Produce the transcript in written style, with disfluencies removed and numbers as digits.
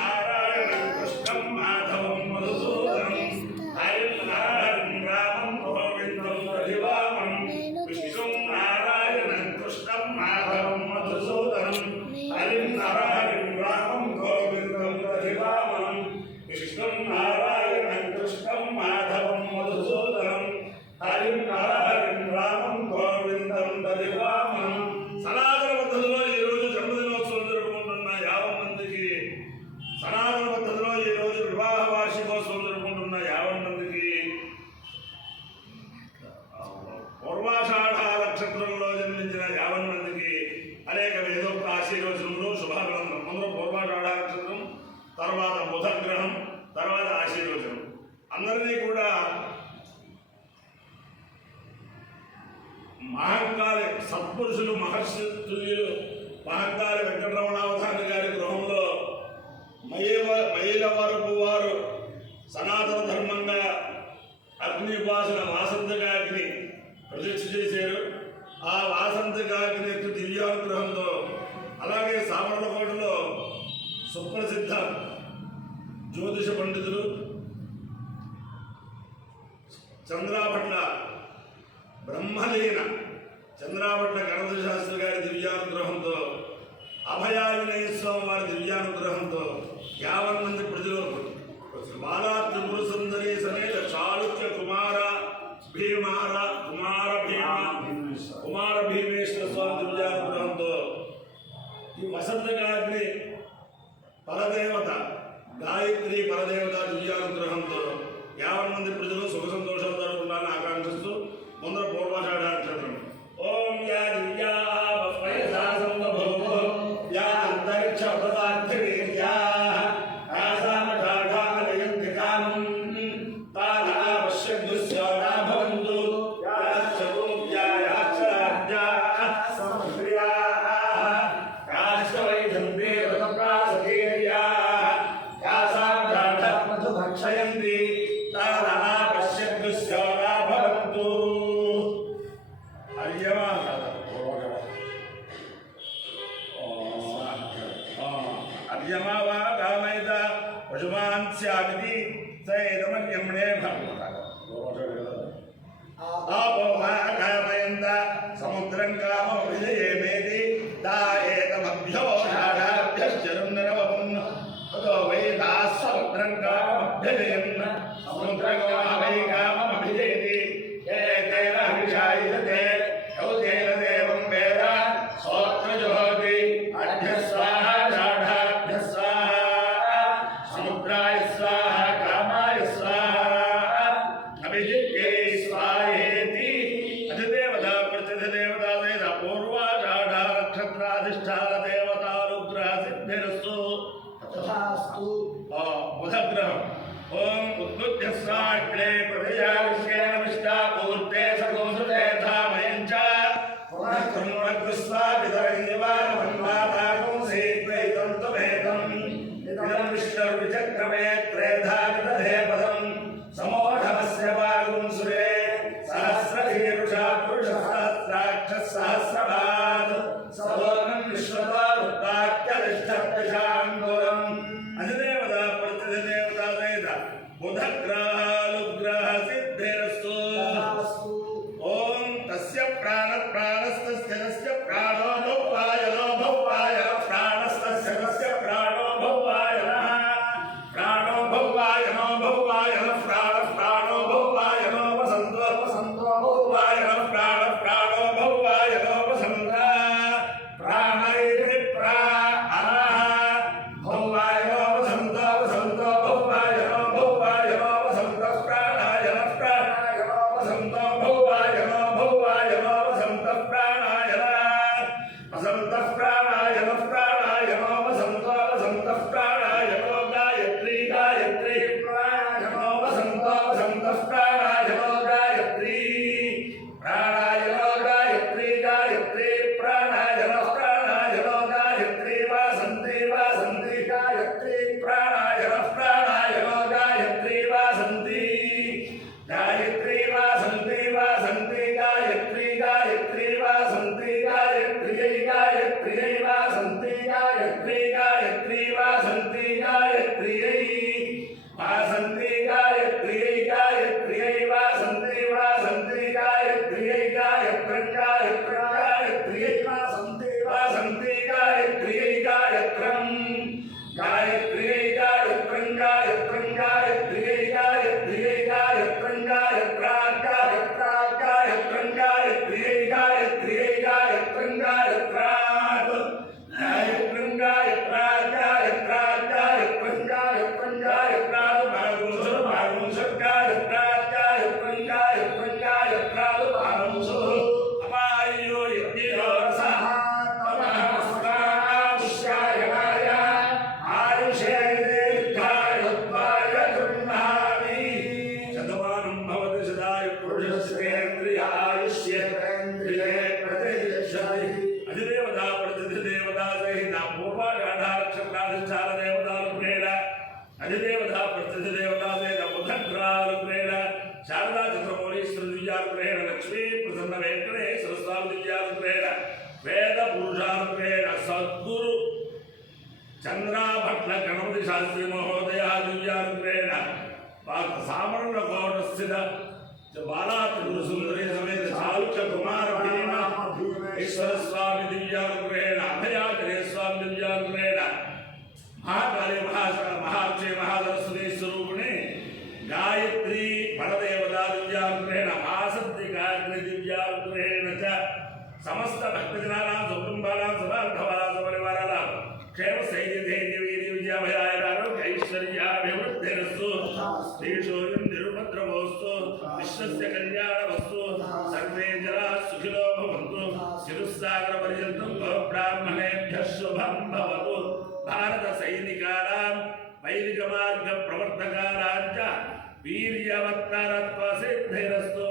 नारायणं कृष्णं माधवं मधुसूदनं हरिं नारायणं रामं गोविन्दं रघुवामं विष्णुं नारायणं कृष्णं माधवं मधुसूदनं हरिं नारायणं रामं गोविन्दं रघुवामं विष्णुं नारायणं कृष्णं माधवं मधुसूदनं हरिं नारायणं रामं गोविन्दं रघुवामं సనాతన పద్ధతిలో ఈ రోజు జన్మదినోత్సవం జరుపుకుంటున్న 50 మందికి సనాతన పద్ధతిలో ఈ రోజు వివాహ వార్షికోత్సవం జరుపుకుంటున్న 50 మందికి పూర్వాషాఢ నక్షత్రంలో జన్మించిన 50 మందికి అనేక వేదోక్త ఆశీర్వచనములు శుభాభినందనలు. ముందు పూర్వాషాఢ నక్షత్రం, తర్వాత బుధగ్రహం, తర్వాత ఆశీర్వచనం. అందరినీ కూడా మహంకాళి సత్పురుషులు మహర్షి తుల్యులు మహంకాళి వెంకటరమణావధాని గారి గృహంలో మైలవరపు వారు సనాతన ధర్మంగా అగ్ని ఉపాసన వాసంతకాగ్ని ప్రతిష్ఠ చేశారు. ఆ వాసంతకాగ్ని యొక్క దివ్యానుగ్రహంతో అలాగే సామర్లకోటలో సుప్రసిద్ధ జ్యోతిష పండితులు చంద్రాభట్ల బ్రహ్మలీన చంద్రాభట్ల గణపతి శాస్త్రి గారి దివ్యానుగ్రహంతో అభయాజనేయ స్వామి వారి దివ్యానుగ్రహంతో 50 మంది ప్రజలు బాలా త్రిపుర సుందరి సమేత చాళుక్య కుమార భీమేశ్వర స్వామి దివ్యానుగ్రహంతో ఈ వసంతకాగ్ని పరదేవత గాయత్రి పరదేవత దివ్యానుగ్రహంతో 50 మంది ప్రజలు సుఖ సంతోషాలతో ఉండాలని ఆకాంక్షిస్తూ ముందర పూర్వాషాఢ నక్షత్రం. ఓం యా దివ్యా వస్మయసా సంభవో యా అంతరిక్ష పదార్థిర్యా ఆసామఠాఢాలయంతి కామం తానా పశ్యద్దుస్యోనా భవంతు యాశ్చరూప్యాయాశ్చరాజ్యా సమక్రియా యాశ్చవైధంతే వృతప్రాసకీర్యా యాసామఠాఢ మధుభక్షయంతి తానా పశ్యద్దుస్యోనా భవంతు. అర్యమావా కామయత పశుమాన్ స్యామితి సైదమన్యమ్నే ఆపోమా కామయంత సముద్రం కామవిజయేమేతి దాయేతమభ్యో షాఢాభ్యశ్చరం నరవపం తతో వై దాస్ సముద్రం కామభ్యజయన్ సముద్రం కామై కామమభిజయతి ఏతేన హరిషాయితే యౌతేన దేవం వేద సోత్రజోహతి అఢ్య స్వాహ షాఢాభ్య స్వాహ సముద్రాయ స్వాహ కామాయ స్వాహ అభిజిత్యై స్వాహేతి. అధిదేవత ప్రతిదేవత వేద పూర్వాషాఢ నక్షత్రాధిష్టాన దేవతానుగ్రహ సిద్ధిరస్తు తథాస్తు. బుధగ్రహం. ఓం ఉద్బుద్ధ్య స్వాగ్నే ప్రజయా విశ్వేన విష్ణా పూర్తే సగోసుతే ధామయం చ పునః విధరంగివానమన్వాతాకం సేద్వైతం త్వమేకం ఇదం విష్ణుర్విచక్రమే త్రేధా విదధే పదం సమోఢమస్య వాగుం సురే సహస్రశీర్షా పురుష సహస్రాక్ష సహస్రపాద్ సలోకం విశ్వతా వృత్తాఖ్యతిష్టప్యశాంగురం. అధిదేవత ప్రతిదేవత వేద బుధగ్రహాలుగ్రహ సిద్ధిరస్తు. ఓం తస్య ప్రాణస్తస్య తస్య ప్రాణో భౌవాయనో భౌవాయన ప్రాణస్తస్య తస్య ప్రాణో భౌవాయనః ప్రాణో భౌవాయనో భౌవాయన ప్రాణో భౌవాయనో వసంతో వసంతో భౌవాయన ప్రాణో భౌవాయనో వసంత ప్రాణైర్హి భౌవాయనో వసంతో వసంతో భౌవాయనో భౌవాయనో వసంత अधिदेवता प्रतिदेवता वेद बुधग्रहानुग्रहेण शारदा चंद्रमौलीश्वर दिव्यानुग्रहेण लक्ष्मी प्रसन्न वेंकटेश्वर स्वामी दिव्यानुग्रहेण वेद पुरुषानुग्रहेण सद्गुरु चंद्राभट्ट गणपति शास्त्री महोदय दिव्यानुग्रहेण सामरणकोट स्थित बालात्रिपुर सुंदरी समेत चालुक्य कुमार भीम ईश्वर स्वामी दिव्यानुग्रहेण अभयाग्रह स्वामी दिव्यानुग्रहेण महाकाली महाक्षय महासरस्वती स्वरूपिणी गायत्री फलदेवता दिव्यानुग्रहेण महासत्विकाग्नि दिव्यानुग्रहेण च समस्त भक्तजनानां सुकुटुंबानां सबान्धवानां सपरिवाराणां क्षेम स्थैर्य धैर्य वीर्य विजयाभयाय आरोग्य ऐश्वर्याभिवृद्धिरस्तु श्रीशूर्यं निरुपद्रवोस्तु विश्वस्य कल्याणमस्तु सर्वे जनाः सुखिनो भवन्तु शिरुस्सागरपर्यन्तं गोब्राह्मणेभ्यः शुभं भवतु भारत सैनिकानां वैदिक मार्ग प्रवर्तकानां च वीर्यवत्तरत्वसिद्धिरस्तु